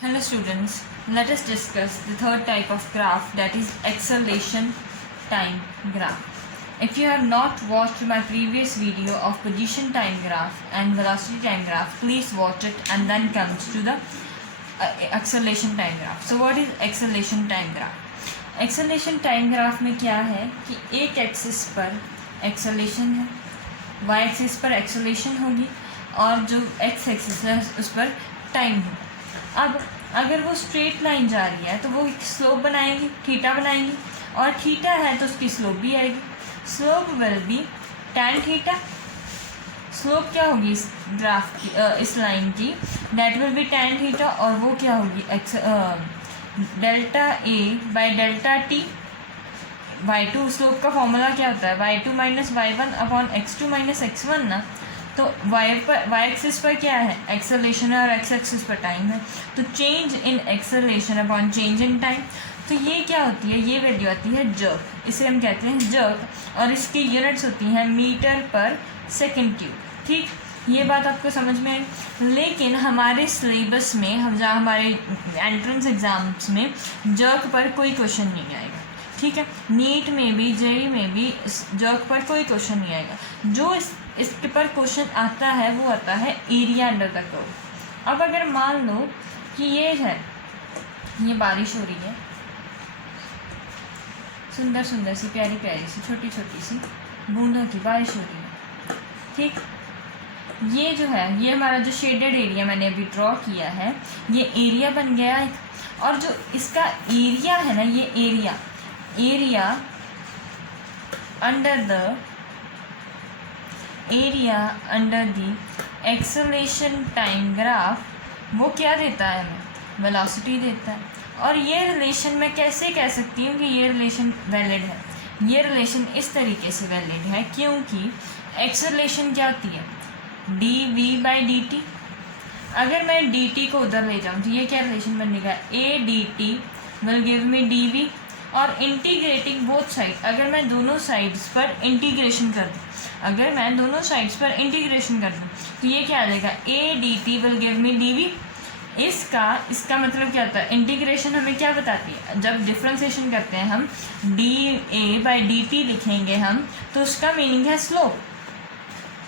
Hello students, let us discuss the third type of graph, that is acceleration time graph. If you have not watched my previous video of position time graph and velocity time graph, please watch it and then comes to the acceleration time graph. So what is acceleration time graph? Acceleration time graph में क्या है कि एक axis पर acceleration है, y axis पर acceleration होगी और जो x एक्सिस है उस पर टाइम है। अब अगर वो स्ट्रेट लाइन जा रही है तो वो स्लोप बनाएगी, थीटा बनाएगी, और थीटा है तो उसकी स्लोप भी आएगी। Slope will be tan theta. Slope क्या होगी इस ग्राफ की, इस लाइन की, that will B tan theta, और वो क्या होगी delta A by delta T. y2 slope का फॉर्मूला क्या होता है, y2 minus y1 upon x2 minus x1 ना। तो y एक्सिस पर क्या है, एक्सेलेरेशन है, और x एक्सिस पर टाइम है। तो change in acceleration upon change in time, तो ये क्या होती है, ये वैल्यू आती है जर्क। इसे हम कहते हैं जर्क, और इसकी यूनिट्स होती हैं मीटर पर सेकेंड क्यूब। ठीक, ये बात आपको समझ में आई। लेकिन हमारे सिलेबस में जहाँ हमारे एंट्रेंस एग्जाम्स में जर्क पर कोई क्वेश्चन नहीं आएगा। ठीक है, नीट में भी जेई में भी जर्क पर कोई क्वेश्चन नहीं आएगा। जो इसके पर क्वेश्चन आता है वो आता है एरिया अंडर द कर्व। अब अगर मान लो कि ये है, ये बारिश हो रही है, सुंदर सुंदर सी प्यारी प्यारी सी छोटी छोटी सी बूंदों की बारिश हो रही है। ठीक, ये जो है, ये हमारा जो शेडेड एरिया मैंने अभी ड्रॉ किया है, ये एरिया बन गया है। और जो इसका एरिया है ना, ये area under the acceleration time graph, वो क्या देता है हमें, वेलोसिटी देता है। और ये रिलेशन मैं कैसे कह सकती हूँ कि ये रिलेशन वैलिड है। ये रिलेशन इस तरीके से वैलिड है क्योंकि एक्सेलेरेशन क्या होती है, dv/dt। अगर मैं dt को उधर ले जाऊँ तो ये क्या रिलेशन बनेगा, a dt will give me dv। और इंटीग्रेटिंग बोथ साइड, अगर मैं दोनों साइड्स पर इंटीग्रेशन कर दूँ, तो ये क्या आ जाएगा, a dt will give me dv। इसका मतलब क्या होता है, इंटीग्रेशन हमें क्या बताती है, जब डिफ्रेंसिएशन करते हैं हम dA/dt लिखेंगे हम, तो उसका मीनिंग है स्लोप।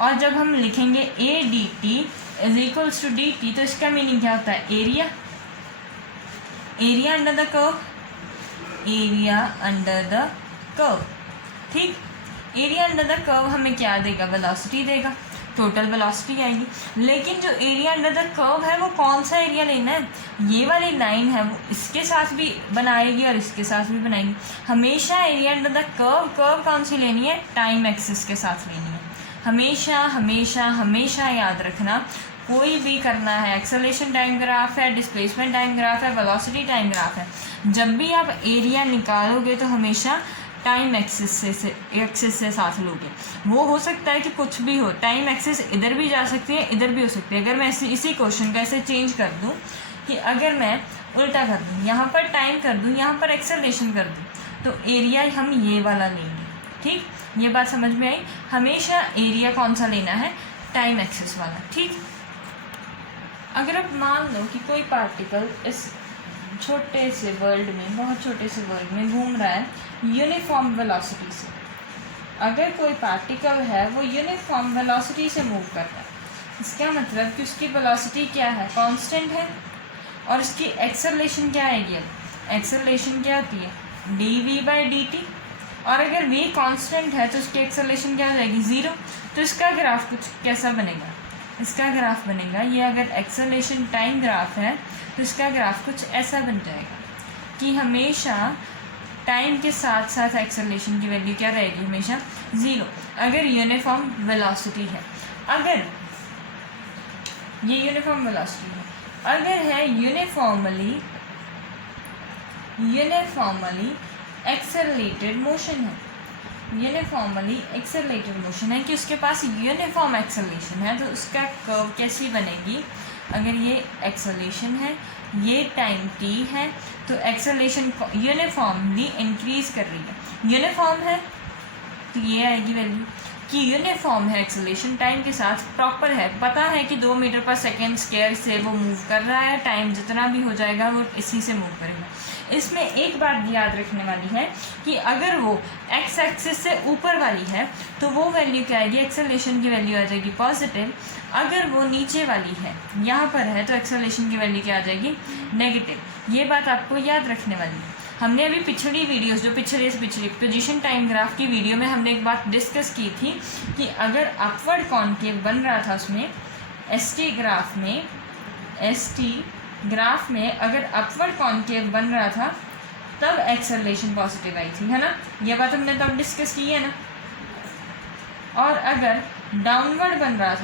और जब हम लिखेंगे a dt is equals to dt, तो इसका मीनिंग क्या होता है, एरिया अंडर द कर्व। ठीक, एरिया अंडर द कर्व हमें क्या देगा, वेलोसिटी देगा, टोटल वेलोसिटी आएगी। लेकिन जो एरिया अंडर द कर्व है वो कौन सा एरिया लेना है, ये वाली लाइन है वो इसके साथ भी बनाएगी और इसके साथ भी बनाएगी। हमेशा एरिया अंडर द कर्व कौन सी लेनी है, टाइम एक्सिस के साथ लेनी है। हमेशा हमेशा हमेशा याद रखना, कोई भी करना है, एक्सेलेरेशन टाइम ग्राफ है, डिस्प्लेसमेंट टाइम ग्राफ है, वेलोसिटी टाइम ग्राफ है, जब भी आप एरिया निकालोगे तो हमेशा टाइम एक्सिस से साथ लोगे। वो हो सकता है कि कुछ भी हो, टाइम एक्सिस इधर भी जा सकती है, इधर भी हो सकती है। अगर मैं इसी क्वेश्चन का ऐसे चेंज कर दूं कि अगर मैं उल्टा कर दूं, यहाँ पर टाइम कर दूं, यहाँ पर एक्सेलरेशन कर दूं, तो एरिया हम ये वाला लेंगे। ठीक, ये बात समझ में आई। हमेशा एरिया कौन सा लेना है, टाइम एक्सिस वाला। ठीक, अगर आप मान लो कि कोई पार्टिकल इस छोटे से वर्ल्ड में, बहुत छोटे से वर्ल्ड में घूम रहा है यूनिफॉर्म वेलोसिटी से। अगर कोई पार्टिकल है वो यूनिफॉर्म वेलोसिटी से मूव कर रहा है, इसका मतलब कि उसकी वेलोसिटी क्या है, कांस्टेंट है, और इसकी एक्सेलरेशन क्या आएगी, एक्सेलरेशन क्या होती है, dv/dt। और अगर v कांस्टेंट है तो उसकी एक्सेलरेशन क्या हो जाएगी, 0। तो इसका ग्राफ कुछ कैसा बनेगा, इसका ग्राफ बनेगा, ये अगर एक्सेलरेशन टाइम ग्राफ है तो इसका ग्राफ कुछ ऐसा बन जाएगा कि हमेशा टाइम के साथ साथ एक्सेलरेशन की वैल्यू क्या रहेगी, हमेशा 0, अगर यूनिफॉर्म वेलोसिटी है। अगर ये यूनिफॉर्म वेलोसिटी है, अगर है यूनिफॉर्मली एक्सेलरेटेड मोशन है, यूनिफॉर्मली एक्सेलरेटेड मोशन है कि उसके पास यूनिफॉर्म एक्सेलरेशन है, तो उसका कर्व कैसी बनेगी, अगर ये एक्सेलरेशन है, ये टाइम t है, तो एक्सेलरेशन यूनिफॉर्मली इंक्रीज कर रही है, यूनिफॉर्म है तो ये आएगी वैल्यू। कि यूनिफॉर्म है, एक्सेलरेशन टाइम के साथ प्रॉपर है, पता है कि 2 मीटर पर सेकेंड स्क्वायर से वो मूव कर रहा है, टाइम जितना भी हो जाएगा वो इसी से मूव करेगा। इसमें एक बात याद रखने वाली है कि अगर वो एक्स एक्सिस से ऊपर वाली है तो वो वैल्यू क्या आएगी, एक्सेलरेशन की वैल्यू आ जाएगी पॉजिटिव। अगर वो नीचे वाली है, यहाँ पर है, तो एक्सेलरेशन की वैल्यू क्या आ जाएगी, नेगेटिव। ये बात आपको याद रखने वाली है। हमने अभी पिछली वीडियोस, जो पिछली पोजीशन टाइम ग्राफ की वीडियो में हमने एक बात डिस्कस की थी कि अगर अपवर्ड कॉन्केव बन रहा था उसमें एसटी ग्राफ में अगर अपवर्ड कॉन्केव बन रहा था तब एक्सेलरेशन पॉजिटिव आई थी, है ना। ये बात हमने तब डिस्कस की है ना। और अगर डाउनवर्ड बन रहा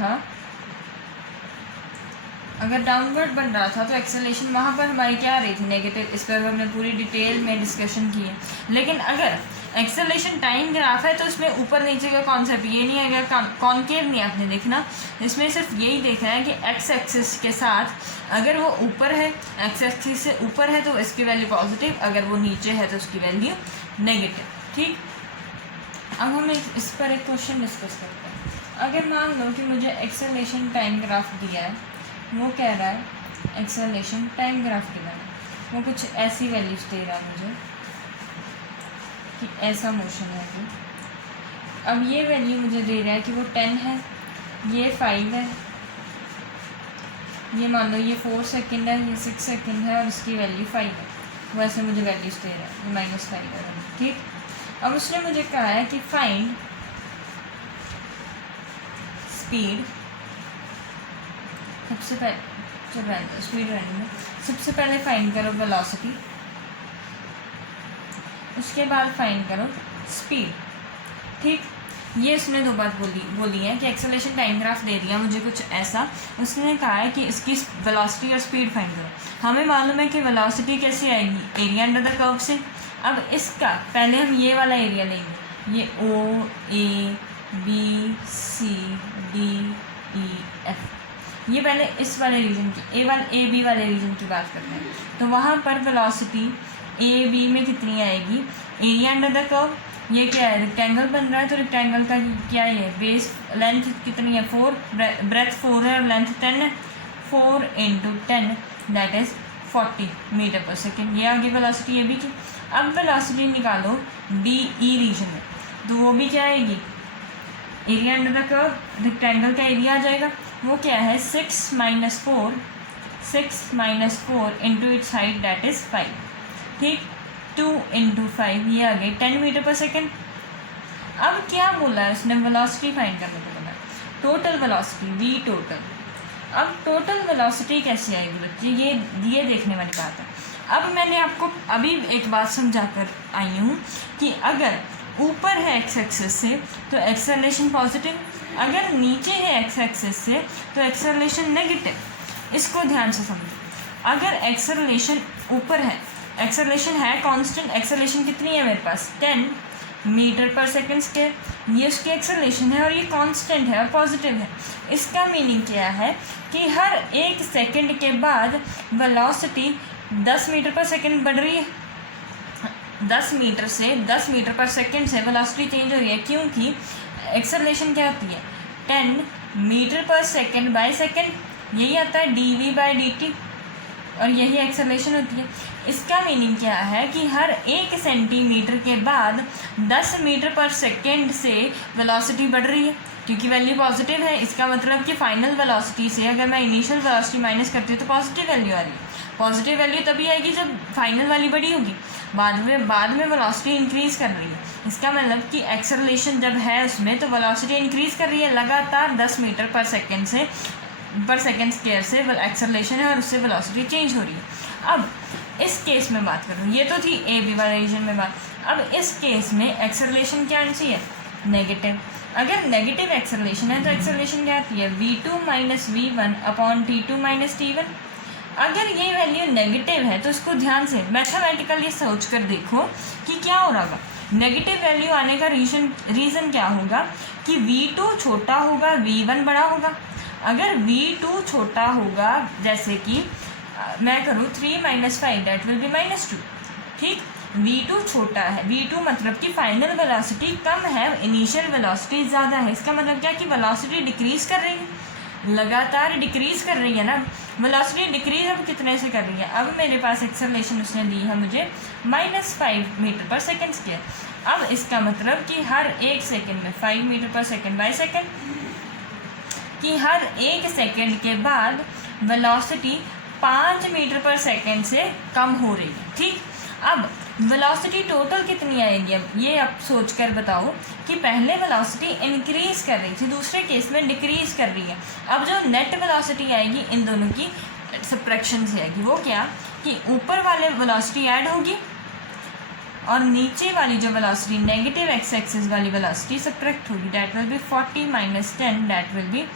था तो एक्सेलरेशन वहाँ पर हमारी क्या आ रही थी, नेगेटिव। इस पर हमने पूरी डिटेल में डिस्कशन की है। लेकिन अगर एक्सेलरेशन टाइम ग्राफ है तो इसमें ऊपर नीचे का कॉन्सेप्ट ये नहीं आएगा, कॉन्केव नहीं आपने देखना। इसमें सिर्फ यही देखा है कि एक्स एक्सिस के साथ अगर वो ऊपर है, एक्स एक्सिस से ऊपर है तो इसकी वैल्यू पॉजिटिव, अगर वो नीचे है तो उसकी वैल्यू नेगेटिव। ठीक, अब हम इस पर एक क्वेश्चन डिस्कस करते हैं। अगर मान लो कि मुझे एक्सेलरेशन टाइम ग्राफ दिया है, वो कह रहा है एक्सेलरेशन टाइम ग्राफ के बारे में, वो कुछ ऐसी वैल्यूज दे रहा है मुझे कि ऐसा मोशन है कि अब ये वैल्यू मुझे दे रहा है कि वो 10 है, ये 5 है, ये मान लो ये 4 सेकेंड है, ये 6 सेकेंड है और इसकी वैल्यू 5 है। वैसे मुझे वैल्यूज दे रहा है, ये -5 है। ठीक, अब उसने मुझे कहा है कि फाइंड स्पीड, सबसे पहले स्पीड रनिंग में सबसे पहले फाइंड करो वेलोसिटी, उसके बाद फाइंड करो स्पीड। ठीक, ये उसने दो बात बोली है कि एक्सेलरेशन टाइम ग्राफ दे दिया मुझे कुछ ऐसा, उसने कहा है कि इसकी वेलोसिटी और स्पीड फाइंड करो। हमें मालूम है कि वेलोसिटी कैसे आएगी, एरिया अंडर द कर्व से। अब इसका पहले हम ये वाला एरिया लेंगे, ये O A B C D E F, ये पहले इस वाले रीजन की A B वाले रीजन की बात करते हैं। तो वहाँ पर वेलोसिटी A B में कितनी आएगी, एरिया अंडर द कर्व, ये क्या है, रेक्टेंगल बन रहा है तो रेक्टेंगल का क्या है, बेस लेंथ कितनी है 4, ब्रेथ 4 है और लेंथ 10 है, 4 × 10 that is 40 metre per second. ये आगे वेलोसिटी ये भी की। अब वेलोसिटी निकालो DE रीजन में, तो वो भी क्या आएगी, area under the curve, rectangle का एरिया आ जाएगा, वो क्या है 6 - 4 into its height that is 5। ठीक, 2 × 5 ये आ गई 10 मीटर पर सेकेंड। अब क्या बोला है उसने, वेलोसिटी फाइंड करने को बोला, टोटल वेलोसिटी V टोटल। अब टोटल वेलोसिटी कैसे आएगी बच्चे, ये देखने वाली बात है। अब मैंने आपको अभी एक बात समझा कर आई हूँ कि अगर ऊपर है एक्स एक्सिस से तो एक्सेलरेशन पॉजिटिव, अगर नीचे है एक्स एक्सिस से तो एक्सेलरेशन नेगेटिव। इसको ध्यान से समझो। अगर एक्सेलरेशन ऊपर है, एक्सेलरेशन है कांस्टेंट, एक्सेलरेशन कितनी है मेरे पास 10 मीटर पर सेकेंड स्क्वायर, ये उसकी एक्सेलरेशन है और ये कांस्टेंट है और पॉजिटिव है। इसका मीनिंग क्या है कि हर 1 सेकेंड के बाद वेलोसिटी 10 मीटर पर सेकेंड बढ़ रही है। 10 मीटर से 10 मीटर पर सेकेंड से वेलोसिटी चेंज हो रही है, क्योंकि एक्सेलरेशन क्या होती है 10 metre per second by second, यही आता है dV/dt, और यही एक्सेलरेशन होती है। इसका मीनिंग क्या है कि हर 1 सेंटीमीटर के बाद 10 मीटर पर सेकेंड से वेलोसिटी बढ़ रही है, क्योंकि वैल्यू पॉजिटिव है। इसका मतलब कि फाइनल वेलोसिटी से अगर मैं इनिशियल वेलोसिटी माइनस करती हूँ तो पॉजिटिव वैल्यू आ रही है। पॉजिटिव वैल्यू तभी आएगी जब फाइनल वाली बड़ी होगी, बाद में वेलोसिटी इंक्रीज़ कर रही है। इसका मतलब कि एक्सेलरेशन जब है उसमें तो वेलोसिटी इंक्रीज़ कर रही है लगातार 10 मीटर पर सेकेंड स्क्वायर से एक्सेलरेशन है और उससे वेलोसिटी चेंज हो रही है। अब इस केस में बात करूँ, ये तो थी A B वाले रीजन में बात। अब इस केस में एक्सेलरेशन क्या आनी चाहिए, नेगेटिव। अगर नेगेटिव एक्सेलरेशन है तो एक्सेलरेशन क्या आती है V2 - V1 upon T2 - T1। अगर ये वैल्यू नेगेटिव है तो इसको ध्यान से मैथमेटिकली सोच कर देखो कि क्या हो रहा होगा। नेगेटिव वैल्यू आने का रीज़न क्या होगा कि V2 छोटा होगा, V1 बड़ा होगा। अगर V2 छोटा होगा, जैसे कि मैं करूँ 3 - 5 दैट विल बी -2। ठीक, v2 छोटा है, v2 मतलब कि फाइनल वेलोसिटी कम है, इनिशियल वेलोसिटी ज़्यादा है। इसका मतलब क्या कि वेलोसिटी डिक्रीज कर रही है, लगातार डिक्रीज कर रही है ना। वेलोसिटी डिक्रीज अब कितने से कर रही है, अब मेरे पास एक्सेलरेशन उसने दी है मुझे -5 मीटर पर सेकेंड स्क्वायर। अब इसका मतलब कि हर 1 सेकेंड में 5 metre per second by second, कि हर 1 सेकेंड के बाद वेलोसिटी 5 मीटर पर सेकेंड से कम हो रही है। ठीक, अब वेलोसिटी टोटल कितनी आएगी, अब ये आप सोच कर बताओ कि पहले वेलोसिटी इंक्रीज कर रही थी, दूसरे केस में डिक्रीज कर रही है। अब जो नेट वेलोसिटी आएगी इन दोनों की सब्ट्रैक्शन से आएगी, वो क्या कि ऊपर वाले वेलोसिटी ऐड होगी और नीचे वाली जो वेलोसिटी नेगेटिव एक्स एक्सिस वाली वेलोसिटी सब्ट्रैक्ट होगी। That will be 40 - 10, that will be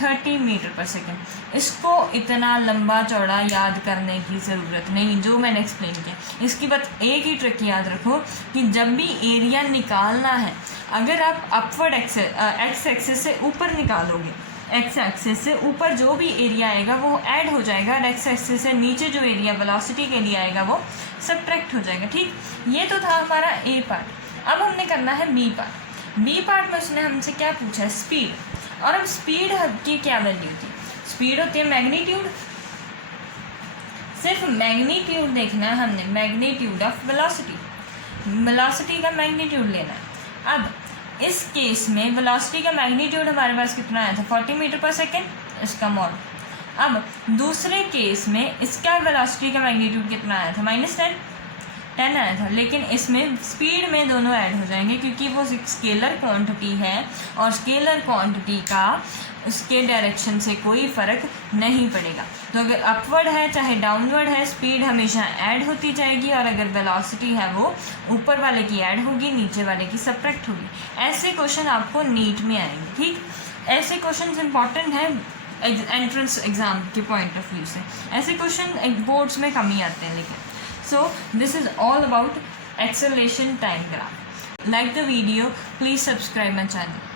30 metre per second. इसको इतना लंबा चौड़ा याद करने की ज़रूरत नहीं, जो मैंने एक्सप्लेन किया। इसकी बस एक ही ट्रिक याद रखो कि जब भी एरिया निकालना है, अगर आप अपवर्ड एक्स एक्सिस से ऊपर निकालोगे, एक्स एक्सिस से ऊपर जो भी एरिया आएगा वो ऐड हो जाएगा, और एक्स एक्सिस से नीचे जो एरिया वेलोसिटी के लिए आएगा वो सब्ट्रैक्ट हो जाएगा। ठीक, ये तो था हमारा ए पार्ट। अब हमने करना है बी पार्ट। बी पार्ट में उसने हमसे क्या पूछा है, स्पीड। और अब स्पीड की क्या वैल्यू थी, स्पीड होती है मैग्नीट्यूड, सिर्फ मैग्नीट्यूड देखना है हमने, मैग्नीट्यूड ऑफ वेलोसिटी, वेलोसिटी का मैग्नीट्यूड लेना है। अब इस केस में वेलोसिटी का मैग्नीट्यूड हमारे पास कितना आया था, 40 मीटर पर सेकेंड, इसका मॉड। अब दूसरे केस में इसका वेलोसिटी का मैग्नीट्यूड कितना आया था, -10 आया था, लेकिन इसमें स्पीड में दोनों ऐड हो जाएंगे क्योंकि वो स्केलर क्वांटिटी है और स्केलर क्वांटिटी का उसके डायरेक्शन से कोई फ़र्क नहीं पड़ेगा। तो अगर अपवर्ड है चाहे डाउनवर्ड है, स्पीड हमेशा ऐड होती जाएगी, और अगर वेलोसिटी है वो ऊपर वाले की ऐड होगी, नीचे वाले की सब्ट्रैक्ट होगी। ऐसे क्वेश्चन आपको नीट में आएंगे। ठीक, ऐसे क्वेश्चन इंपॉर्टेंट है एंट्रेंस एग्ज़ाम के पॉइंट ऑफ व्यू से। ऐसे क्वेश्चन बोर्ड्स में कम ही आते हैं लेकिन। So this is all about acceleration time graph. Like the video, please subscribe my channel.